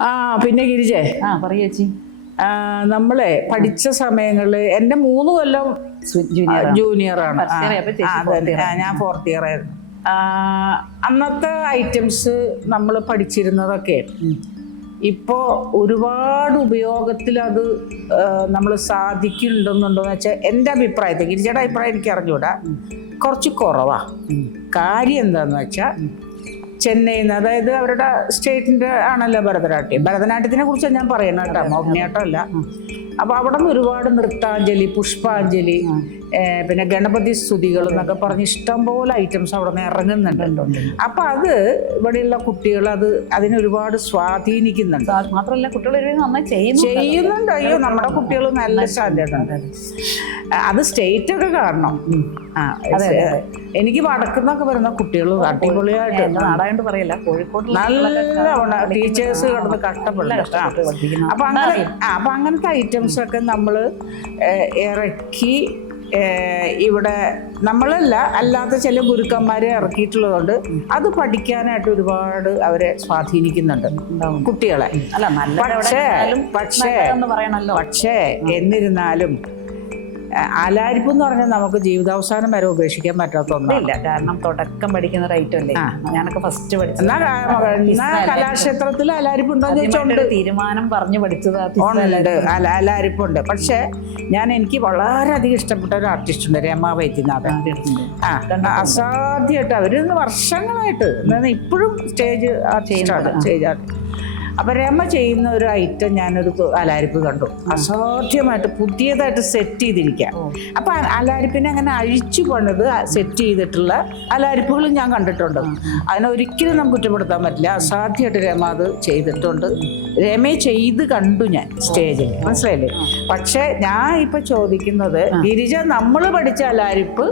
ആ പിന്നെ ഗിരിജേ. ആ പറയേച്ചി നമ്മളെ പഠിച്ച സമയങ്ങളിൽ എന്റെ മൂന്ന് കൊല്ലം ജൂനിയർ ജൂനിയറാണ്. ഞാൻ ഫോർത്ത് ഇയർ ആയിരുന്നു. അന്നത്തെ ഐറ്റംസ് നമ്മൾ പഠിച്ചിരുന്നതൊക്കെ ഇപ്പോൾ ഒരുപാട് ഉപയോഗത്തിൽ അത് നമ്മൾ സാധിക്കുന്നുണ്ടെന്നുണ്ടോ എന്ന് വെച്ചാൽ എന്റെ അഭിപ്രായത്തിൽ ഗിരിജയുടെ അഭിപ്രായം എനിക്ക് അറിഞ്ഞുകൂടാ കുറച്ച് കുറവാ. കാര്യം എന്താന്ന് വെച്ചാൽ ചെന്നൈയിൽ നിന്ന് അതായത് അവരുടെ സ്റ്റേറ്റിന്റെ ആണല്ലോ ഭരതനാട്യം. ഭരതനാട്യത്തിനെ കുറിച്ച് ഞാൻ പറയണം കേട്ടോ മോഹിനിയാട്ടം അല്ല അപ്പോൾ അവിടെ നിന്ന് ഒരുപാട് നൃത്താഞ്ജലി പുഷ്പാഞ്ജലി പിന്നെ ഗണപതി സ്തുതികൾ എന്നൊക്കെ പറഞ്ഞ് ഇഷ്ടംപോലെ ഐറ്റംസ് അവിടെ നിന്ന് ഇറങ്ങുന്നുണ്ട്. അപ്പം അത് ഇവിടെയുള്ള കുട്ടികൾ അത് അതിനെ ഒരുപാട് സ്വാധീനിക്കുന്നുണ്ട്. മാത്രമല്ല കുട്ടികൾ ചെയ്യുന്നുണ്ട് അയ്യോ നമ്മുടെ കുട്ടികൾ നല്ല സ്റ്റാൻഡേർഡ് അത്. സ്റ്റേറ്റ് ഒക്കെ കാണണം. ആ എനിക്ക് വടക്കുന്നൊക്കെ വരുന്ന കുട്ടികൾ അടിപൊളിയായിട്ട് നാടായോണ്ട് പറയല്ല. കോഴിക്കോട് നല്ല ടീച്ചേഴ്സ് കിടന്ന് കഷ്ടപ്പെടുന്നുണ്ട്. ആ. അപ്പൊ അങ്ങനെ അപ്പൊ അങ്ങനത്തെ ഐറ്റംസ് ഒക്കെ നമ്മൾ ഇറക്കി ഇവിടെ നമ്മളല്ല അല്ലാത്ത ചില ഗുരുക്കന്മാരെ ഇറക്കിയിട്ടുള്ളതുകൊണ്ട് അത് പഠിക്കാനായിട്ട് ഒരുപാട് അവരെ സ്വാധീനിക്കുന്നുണ്ട്. കുട്ടികളെ. അല്ല നല്ല പക്ഷേ പക്ഷേ പക്ഷേ എന്നിരുന്നാലും ആലാരിപ്പ് എന്ന് പറഞ്ഞാൽ നമുക്ക് ജീവിതാവസാനം വരെ ഉപേക്ഷിക്കാൻ പറ്റാത്ത ഒന്നല്ല കാരണം തുടക്കം പഠിക്കുന്ന റൈറ്റ് അല്ലേ? ഞാനൊക്കെ ഫസ്റ്റ് പഠിച്ചത്. കലാക്ഷേത്രത്തിൽ ആലാരിപ്പ് ചോദിച്ചോണ്ട് തീരുമാനം പറഞ്ഞു പഠിച്ചത് അലാരിപ്പുണ്ട് പക്ഷേ ഞാൻ എനിക്ക് വളരെയധികം ഇഷ്ടപ്പെട്ട ഒരു ആർട്ടിസ്റ്റ് ഉണ്ട് രമ വൈദ്യനാഥൻ. അസാധ്യമായിട്ട് അവർ വർഷങ്ങളായിട്ട് ഇപ്പോഴും സ്റ്റേജ് ആ. സ്റ്റേജ് ആർട്ടിസ്റ്റ് അപ്പൊ രമ ചെയ്യുന്ന ഒരു ഐറ്റം ഞാനൊരു അലാരിപ്പ് കണ്ടു. അസാധ്യമായിട്ട് പുതിയതായിട്ട് സെറ്റ് ചെയ്തിരിക്കാം. അപ്പൊ അലാരിപ്പിനെ അങ്ങനെ അഴിച്ചു പണിത് സെറ്റ് ചെയ്തിട്ടുള്ള അലാരിപ്പുകളും ഞാൻ കണ്ടിട്ടുണ്ട്. അതിനൊരിക്കലും നമുക്ക് കുറ്റപ്പെടുത്താൻ പറ്റില്ല. അസാധ്യമായിട്ട് രമ അത് ചെയ്തിട്ടുണ്ട്. രമയെ ചെയ്ത് കണ്ടു ഞാൻ സ്റ്റേജിൽ മനസ്സിലായില്ലേ? പക്ഷെ ഞാൻ ഇപ്പൊ ചോദിക്കുന്നത് ഗിരിജ നമ്മൾ പഠിച്ച അലാരിപ്പ്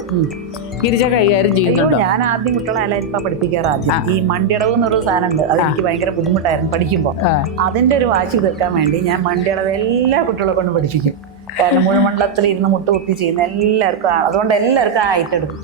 ഗിരിജ കൈകാര്യം ചെയ്യുന്നുണ്ടോ? ഞാൻ ആദ്യം കുട്ടികളെ അലായിരിപ്പ പഠിപ്പിക്കാറ് ആദ്യം. ഈ മണ്ടിയടവ് എന്നൊരു സാധനമുണ്ട്. അത് എനിക്ക് ഭയങ്കര ബുദ്ധിമുട്ടായിരുന്നു പഠിക്കുമ്പോൾ അതിന്റെ ഒരു വാശി തീർക്കാൻ വേണ്ടി ഞാൻ മണ്ടിയടവ് എല്ലാ കുട്ടികളെ കൊണ്ട് പഠിപ്പിക്കും. കാരണം മുഴുമണ്ഡലത്തിൽ ഇരുന്ന് മുട്ടുകുത്തി ചെയ്യുന്ന എല്ലാവർക്കും അതുകൊണ്ട് എല്ലാവർക്കും ആ ഐറ്റം എടുക്കും.